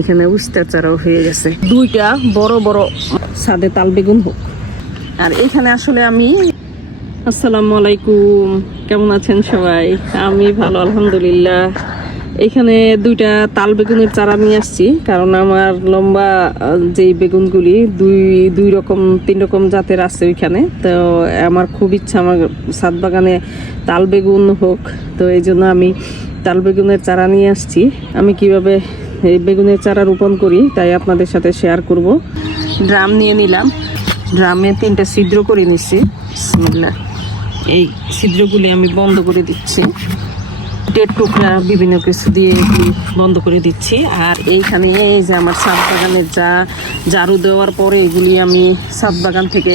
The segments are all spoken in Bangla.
এখানে উস্তার চারাও হয়ে গেছে। দুইটা বড় বড় সাদে তাল বেগুন হোক। আর এখানে আসলে আমি আসসালামু আলাইকুম। কেমন আছেন সবাই? আমি ভালো, আলহামদুলিল্লাহ। এখানে দুইটা তাল বেগুনের চারা নিয়ে আসছি, কারণ আমার লম্বা, যেই বেগুনগুলি, দুই দুই রকম, তিন রকম জাতের আছে ওইখানে। তো আমার খুব ইচ্ছা আমার সাত বাগানে তাল বেগুন হোক। তো এই জন্য আমি তাল বেগুনের চারা নিয়ে আসছি। আমি কীভাবে এই বেগুনের চারা রোপণ করি তাই আপনাদের সাথে শেয়ার করব। ড্রাম নিয়ে নিলাম। ড্রামে তিনটা ছিদ্র করে নিচ্ছি। এই ছিদ্রগুলি আমি বন্ধ করে দিচ্ছি। টের টুকরা বিভিন্ন কিছু দিয়ে বন্ধ করে দিচ্ছি। আর এইখানে এই যে আমার সাত বাগানের যা ঝাড়ু দেওয়ার পরে এগুলি আমি সাত বাগান থেকে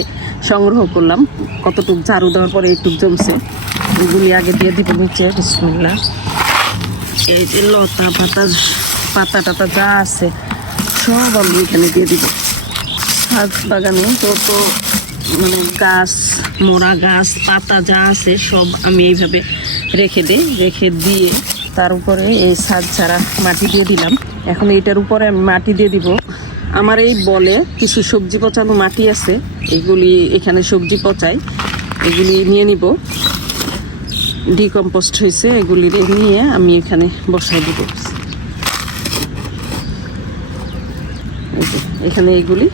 সংগ্রহ করলাম। কতটুক ঝাড়ু দেওয়ার পরে একটু জমছে। এগুলি আগে দিয়ে দিব নিচে। বিসমিল্লাহ। এই যে লতা পাতা পাতা টাতা যা আছে, সব আমি এখানে দিয়ে দিব। ছাদ বাগানে যত মানে গাছ মোড়া গাছ, পাতা যা আছে, সব আমি এইভাবে রেখে দিই, রেখে দিয়ে তার উপরে এই ছাদ ছাড়া মাটি দিয়ে দিলাম। এখন এটার উপরে আমি মাটি দিয়ে দিব। আমার এই বলে কিছু সবজি পচানো মাটি আছে, এগুলি এখানে সবজি পচাই, এগুলি নিয়ে নিব। ডিকম্পোস্ট হয়েছে, এগুলি নিয়ে আমি এখানে বসাই দিব। এখানে এইগুলি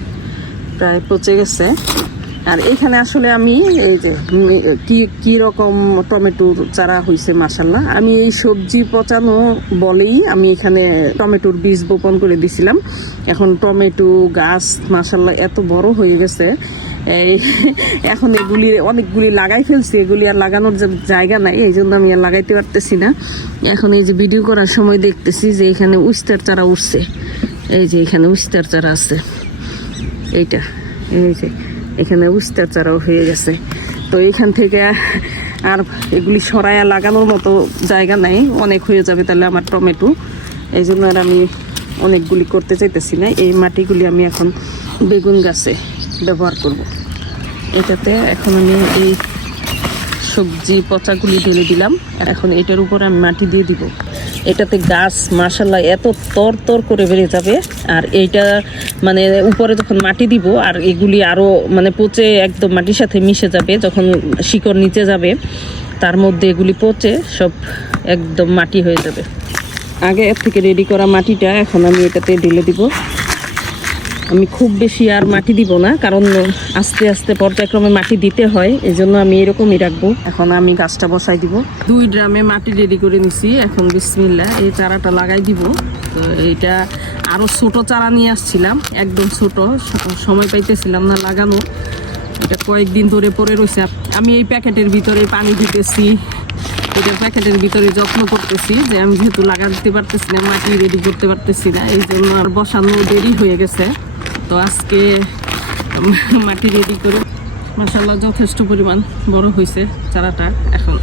প্রায় পচে গেছে। আর এখানে আসলে আমি এই যে কি রকম টমেটোর চারা হয়েছে মাসাল্লাহ আমি এই সবজি পচানো বলেই আমি এখানে টমেটোর বীজ বপন করে দিছিলাম। এখন টমেটো গাছ মাসাল্লাহ এত বড় হয়ে গেছে এই, এখন এগুলি অনেকগুলি লাগাই ফেলছি, এগুলি আর লাগানোর যে জায়গা নাই, এই জন্য আমি আর লাগাইতে পারতেছি না। এখন এই যে ভিডিও করার সময় দেখতেছি যে এখানে উস্তার চারা উঠছে। এই যে এখানে উস্তার চারা আছে। এইটা, এই যে এখানে উস্তার চারাও হয়ে গেছে। তো এখান থেকে আর এগুলি সরাইয়া লাগানোর মতো জায়গা নাই, অনেক হয়ে যাবে তাহলে আমার টমেটো। এই জন্য আর আমি অনেকগুলি করতে চাইতেছি না। এই মাটিগুলি আমি এখন বেগুন গাছে ব্যবহার করব। এটাতে এখন আমি এই সবজি পচাগুলি ঢেলে দিলাম। এখন এটার উপর আমি মাটি দিয়ে দিব। এটাতে গাছ মাসাল্লাহ এত তর তর করে বেড়ে যাবে। আর এইটা মানে উপরে যখন মাটি দিব, আর এগুলি আরও মানে পচে একদম মাটির সাথে মিশে যাবে, যখন শিকড় নিচে যাবে, তার মধ্যে এগুলি পচে সব একদম মাটি হয়ে যাবে। আগে এর থেকে রেডি করা মাটিটা এখন আমি এটাতে ঢেলে দিব। আমি খুব বেশি আর মাটি দিব না, কারণ আস্তে আস্তে পর্যায়ক্রমে মাটি দিতে হয় এই জন্য আমি এরকমই রাখব। এখন আমি গাছটা বসাই দিব। দুই ড্রামে মাটি রেডি করে নিছি, এখন বিসমিল্লা এই চারাটা লাগাই দিব। তো এইটা আরও ছোট চারা নিয়ে আসছিলাম, একদম ছোট সময় পাইতেছিলাম না লাগানো। এটা কয়েকদিন ধরে পড়ে রয়েছে আমি এই প্যাকেটের ভিতরে পানি দিতেছি। এটা প্যাকেটের ভিতরে যত্ন করতেছি যে আমি যেহেতু লাগাতে পারতেছি না, মাটি রেডি করতে পারতেছি না এই জন্য আর বসানো দেরি হয়ে গেছে। তো আজকে মাটি রেডি করে মাসাল্লাহ যথেষ্ট পরিমাণ বড় হয়েছে চারাটা এখন।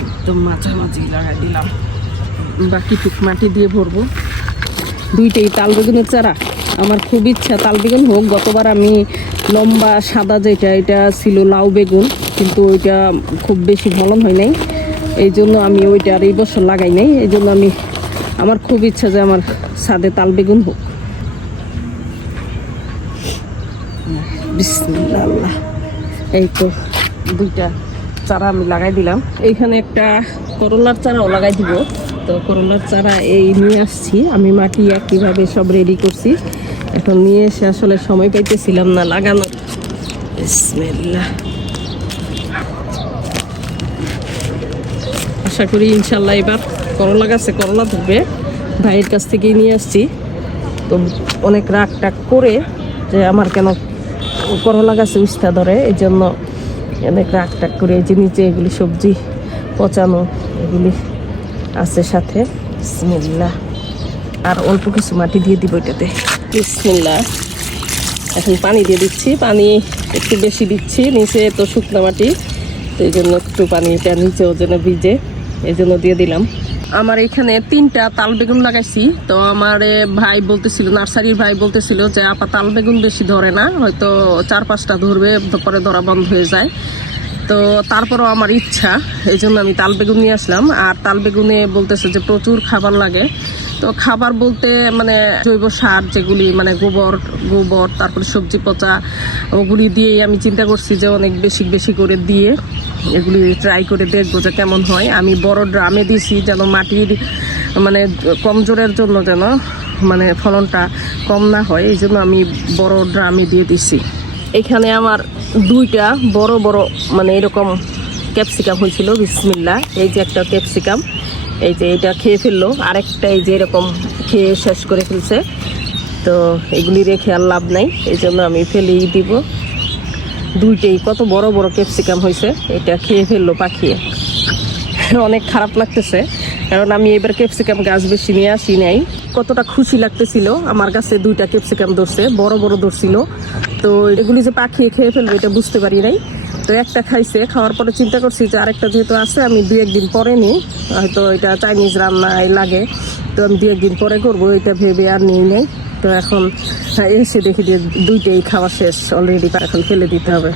একদম মাঝামাঝি লাগাই দিলাম। বাকি টুক মাটি দিয়ে ভরবো। দুইটাই তাল বেগুনের চারা। আমার খুব ইচ্ছা তাল বেগুন হোক। গতবার আমি লম্বা, সাদা যেটা, এটা ছিল লাউ বেগুন, কিন্তু ওইটা খুব বেশি ফলন হয় নাই। এই জন্য আমি ওইটা আর এই বছর লাগাই নাই। এই জন্য আমি আমার খুব ইচ্ছা যে আমার সাদে তাল বেগুন হোক। এই তো দুইটা চারা আমি লাগাই দিলাম। এইখানে একটা করলার চারাও লাগাই দিব। তো করলার চারা এই নিয়ে আসছি। আমি মাটি একইভাবে সব রেডি করছি। এখন নিয়ে এসে আসলে সময় পাইতেছিলাম না লাগানোর। বিসমিল্লাহ। আশা করি ইনশাল্লাহ এবার করলা গাছে করলা ধরবে। ভাইয়ের কাছ থেকেই নিয়ে আসছি। তো অনেক রাগ টাক করে যে আমার কেন করলা গাছে উস্তা ধরে এই জন্য অনেক রাগ টাক করে এই যে নিচে এগুলি সবজি পচানো, এগুলি আছে সাথে। বিসমিল্লাহ। আর অল্প কিছু মাটি দিয়ে দিব এটাতে। বিসমিল্লাহ। এখন পানি দিয়ে দিচ্ছি। পানি একটু বেশি দিচ্ছি, নিচে তো শুকনো মাটি, তো এই জন্য একটু পানিটা নিচেও যেন ভিজে। এই জন্য দিয়ে দিলাম। আমার এখানে তিনটা তাল বেগুন লাগাইছি। তো আমার ভাই বলতেছিল, নার্সারির ভাই বলতেছিল যে, আপা, তাল বেগুন বেশি ধরে না, হয়তো চার পাঁচটা ধরবে, পরে ধরা বন্ধ হয়ে যায়। তো তারপরও আমার ইচ্ছা, এই জন্য আমি তাল বেগুন নিয়ে আসলাম। আর তাল বেগুনে বলতেছে যে প্রচুর খাবার লাগে। তো খাবার বলতে মানে জৈব সার যেগুলি মানে গোবর গোবর, তারপরে সবজি পচা, ওগুলি দিয়েই আমি চিন্তা করছি যে অনেক বেশি বেশি করে দিয়ে এগুলি ট্রাই করে দেখব যে কেমন হয়। আমি বড় ড্রামে দিছি যেন মাটির মানে কমজোরের জন্য যেন মানে ফলনটা কম না হয়। এই জন্য আমি বড় ড্রামে দিয়ে দিছি। এখানে আমার দুইটা বড় বড় মানে এরকম ক্যাপসিকাম হয়েছিল, বিসমিল্লা। এই যে একটা ক্যাপসিকাম, এই যে এটা খেয়ে ফেলল। আরেকটা এই যে এরকম খেয়ে শেষ করে ফেলছে। তো এগুলি রেখে আর লাভ নাই, এই জন্য আমি ফেলেই দিব। দুইটাই কত বড় বড় ক্যাপসিকাম হয়েছে, এটা খেয়ে ফেলল পাখিয়ে। অনেক খারাপ লাগতেছে, কারণ আমি এবার ক্যাপসিকাম গাছ বেশি নিয়ে আসি নাই। কতটা খুশি লাগতেছিল, আমার কাছে দুইটা ক্যাপসিকাম ধরছে, বড় বড় ধরছিল। তো এগুলি যে পাখি খেয়ে ফেলবে, এটা বুঝতে পারি নাই। তো একটা খাইছে, খাওয়ার পরে চিন্তা করছি যে আরেকটা যেহেতু আছে, আমি দু একদিন পরে নিই হয়তো এটা চাইনিজ রান্নায় লাগে, তো আমি দু একদিন পরে করব, এটা ভেবে আর নিই নেই। তো এখন এসে দেখি যে দুইটাই খাওয়া শেষ অলরেডি এখন ফেলে দিতে হবে।